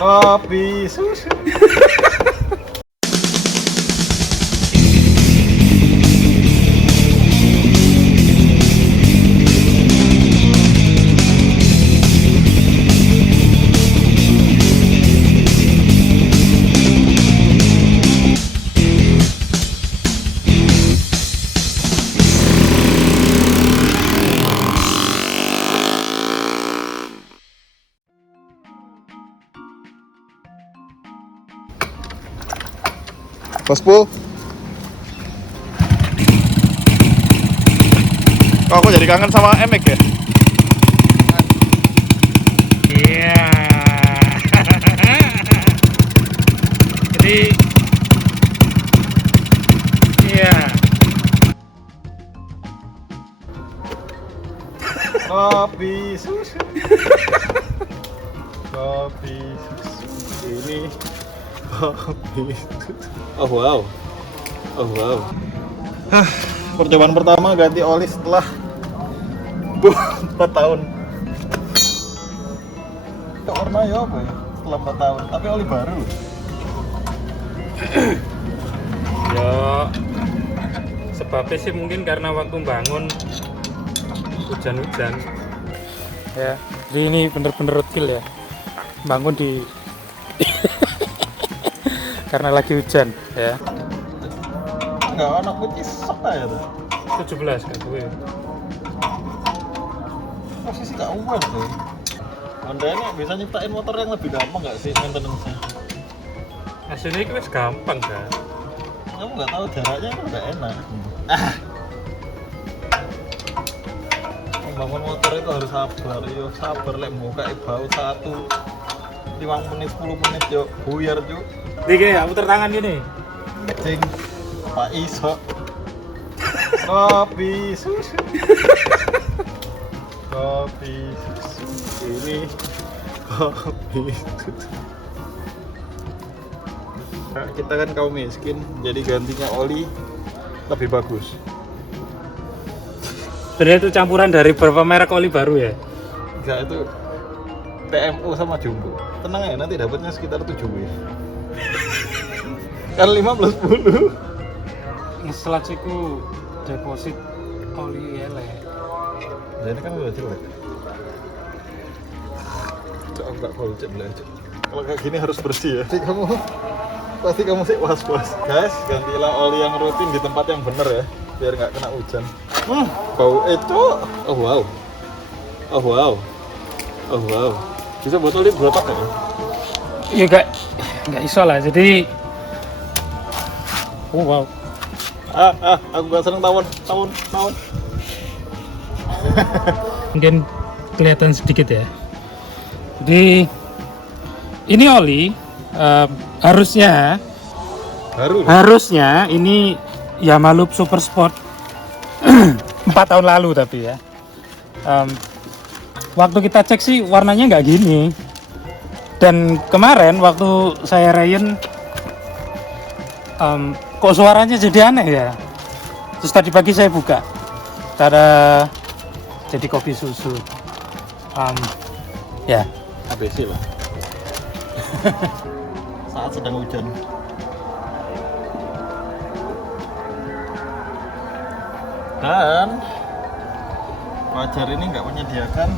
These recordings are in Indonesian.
Kopi susu. Pospul. Kok aku jadi kangen sama Emek ya? Iya. Jadi iya. Kopi susu. Kopi susu ini. Kopi susu. Oh wow. Oh wow. Percobaan pertama ganti oli setelah 4 tahun. Kok warna ya apa ya? Setelah 4 tahun, tapi oli baru. Ya sebabnya sih mungkin karena waktu bangun hujan-hujan. Ya, jadi ini bener-bener roadkill ya. Bangun di karena lagi hujan ya. Enggak, anak putih apa ya tuh? 17 kan gue. Posisi gak aware tuh. Honda ini bisa nyiptain motor yang lebih gampang gak sih maintenance-nya? Aslinya itu wes gampang kan. Kamu nggak tahu jaraknya kan udah enak. Membangun motor itu harus sabar, yo sabar lek buka baut 5 menit 10 menit yo buyar juk. Nih ya, putar tangan gini. Cing Pak Iso. Kopi susu. Kopi susu ini. Kopi susu. Nah, kita kan kaum miskin, jadi gantinya oli lebih bagus. Sebenarnya itu campuran dari beberapa merek oli baru ya. Enggak, itu TMO sama Jumbo. Tenang ya, nanti dapatnya sekitar 7 wave. Kan 5 plus 10. Setelah ciku deposit oli elek. Jadi kan udah jelek. Cok, enggak kolcek belajar. Kalau kayak gini harus bersih ya. Pasti kamu sih was-was. Guys, gantilah oli yang rutin di tempat yang bener ya, biar nggak kena hujan. Bau itu. Oh wow. Oh wow. Oh wow. Bisa buat oli berapa kan ya? Iya nggak iso lah. Jadi oh wow. Aku nggak seneng tawon. Mungkin kelihatan sedikit ya. Jadi ini oli harusnya ini Yamaha Super Sport 4 tahun lalu tapi ya. Waktu kita cek sih warnanya nggak gini. Dan kemarin waktu saya rayen kok suaranya jadi aneh ya. Terus tadi pagi saya buka, tada, jadi kopi susu. Ya. ABC lah. Saat sedang hujan. Dan Fajar ini nggak menyediakan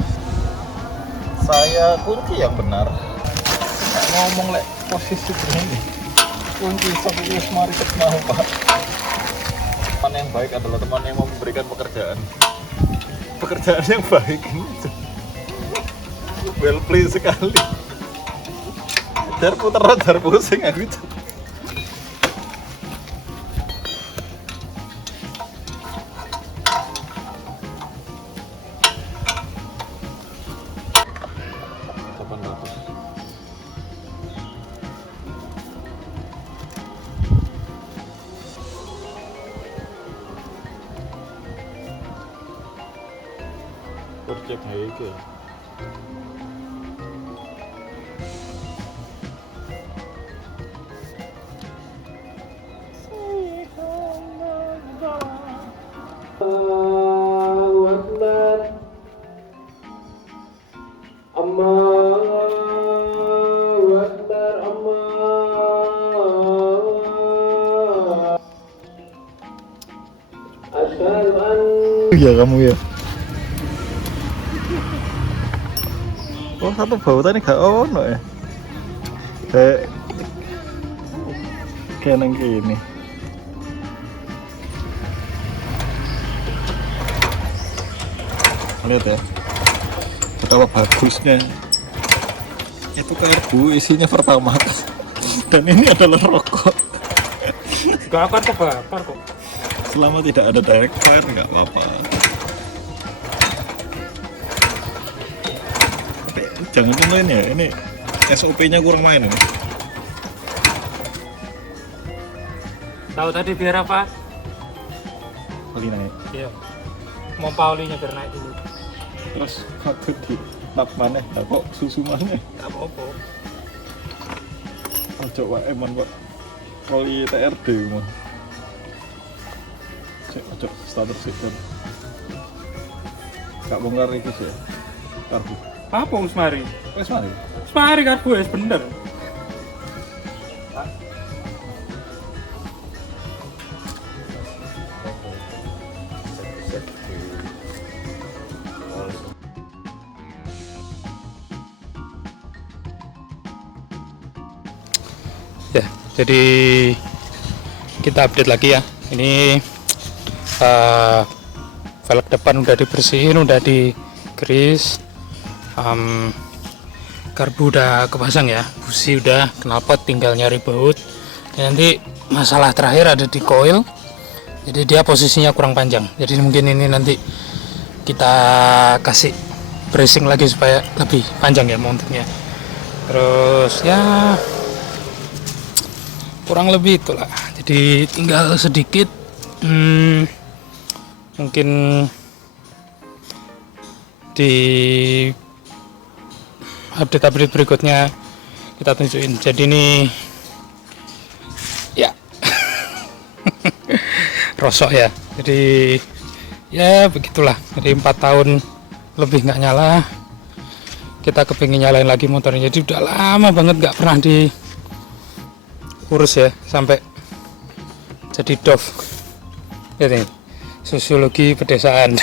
saya kunci yang benar. Ngomong lek posisi begini. Kunci sampai mari mau Pak. Teman yang baik adalah teman yang mau memberikan pekerjaan yang baik. Well play sekali. Jar puter jar pusing aku. Cek iki. Allahu Akbar. Allahu Akbar. Iya kamu ya. Oh satu bau tadi gak ono ya. Kayak nang gini. Lihat ya, betapa bagusnya. Itu karbu isinya Pertamax dan ini adalah rokok. Gak akan kebakar kok. Selama tidak ada direct fire nggak apa-apa. Tapi jangan komplain ya, ini SOP-nya kurang main ini. Tahu tadi biar apa? Oli naik. Iya. Mau Paulinya biar naik dulu. Terus waktu di tap mana? Nah, kok susu mana? Gak apa-apa. Ojo wae emang kok oli TRD mah. Cek ojo starter sih kan. Gak bongkar iki sih. Karbu. Apa wis mari? Wes mari. Wis mari karbu wis bener. Ya, jadi kita update lagi ya. Ini velg depan udah dibersihin, udah digrease, karbu udah kepasang ya, busi udah, knalpot tinggal nyari baut. Nanti masalah terakhir ada di coil, jadi dia posisinya kurang panjang. Jadi mungkin ini nanti kita kasih bracing lagi supaya lebih panjang ya mountingnya. Terus ya kurang lebih itulah, jadi tinggal sedikit mungkin di update berikutnya kita tunjukin. Jadi ini ya rosok ya, jadi ya begitulah. Jadi 4 tahun lebih nggak nyala, kita kepingin nyalain lagi motornya. Jadi udah lama banget nggak pernah diurus ya, sampai jadi DOF ya nih, sosiologi pedesaan.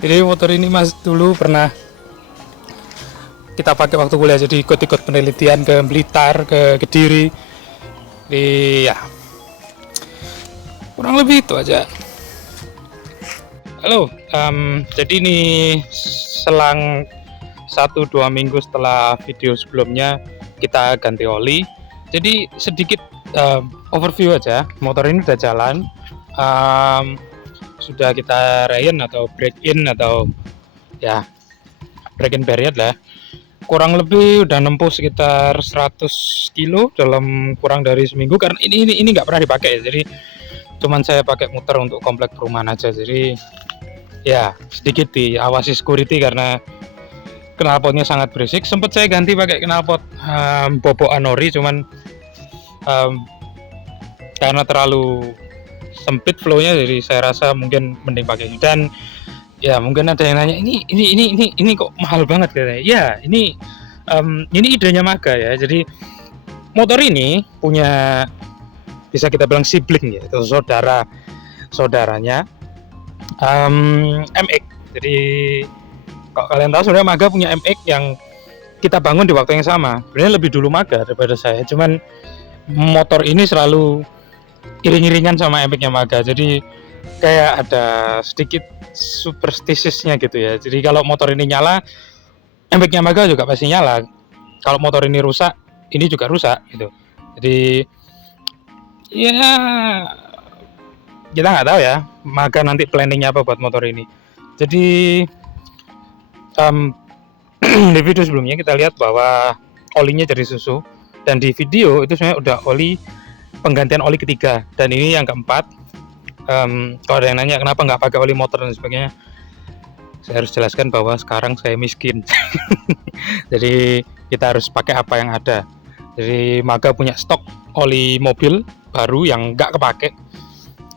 Jadi motor ini mas dulu pernah kita pakai waktu kuliah, jadi ikut-ikut penelitian ke Blitar, ke Kediri. Ya kurang lebih itu aja. Halo, jadi ini selang 1-2 minggu setelah video sebelumnya kita ganti oli. Jadi sedikit overview aja, motor ini udah jalan, sudah kita rain atau break in atau ya break in period lah. Kurang lebih udah nempuh sekitar 100 kilo dalam kurang dari seminggu, karena ini nggak pernah dipakai ya. Jadi cuman saya pakai muter untuk komplek perumahan aja. Jadi ya sedikit diawasi security karena knalpotnya sangat berisik. Sempat saya ganti pakai knalpot Bobo Anori, cuman karena terlalu sempit flownya, jadi saya rasa mungkin mending pakai ini. Dan ya mungkin ada yang nanya, ini kok mahal banget katanya. Ya ini idenya Maga ya. Jadi motor ini punya, bisa kita bilang sibling ya, itu saudaranya MX. Jadi kalau kalian tahu sebenarnya Maga punya MX yang kita bangun di waktu yang sama. Sebenarnya lebih dulu Maga daripada saya, cuman motor ini selalu iring-iringan sama MX-nya Maga. Jadi kayak ada sedikit superstisisnya gitu ya. Jadi kalau motor ini nyala, MX-nya Maga juga pasti nyala. Kalau motor ini rusak, ini juga rusak gitu. Jadi ya kita nggak tahu ya Maga nanti planningnya apa buat motor ini. Jadi di video sebelumnya kita lihat bahwa olinya dari susu, dan di video itu sebenarnya udah oli penggantian oli ketiga, dan ini yang keempat. Kalau ada yang nanya kenapa nggak pakai oli motor dan sebagainya, saya harus jelaskan bahwa sekarang saya miskin. Jadi kita harus pakai apa yang ada. Jadi Maga punya stok oli mobil baru yang nggak kepake,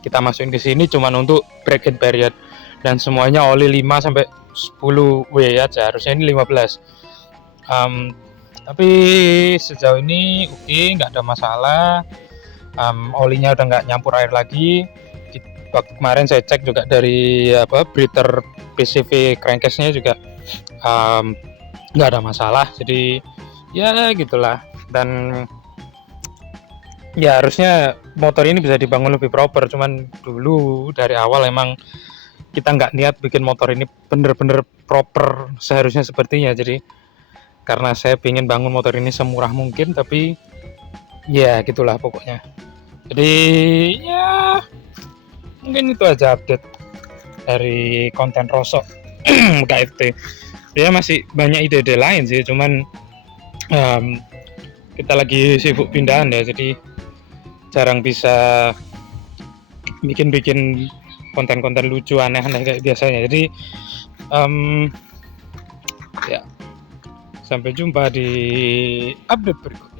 kita masukin ke sini cuman untuk break in period, dan semuanya oli 5-10 W aja, harusnya ini 15. Tapi sejauh ini oke, nggak ada masalah. Olinya udah nggak nyampur air lagi. Waktu kemarin saya cek juga dari breather PCV crankcase-nya juga nggak ada masalah, jadi ya gitulah. Dan ya harusnya motor ini bisa dibangun lebih proper, cuman dulu dari awal emang kita nggak niat bikin motor ini bener-bener proper seharusnya sepertinya. Jadi karena saya ingin bangun motor ini semurah mungkin, tapi ya gitulah pokoknya. Jadi ya mungkin itu aja update dari konten Rosok KFT. Dia masih banyak ide-ide lain sih, cuman kita lagi sibuk pindahan ya, jadi jarang bisa bikin konten-konten lucu aneh-aneh kayak biasanya. Jadi ya sampai jumpa di update berikut.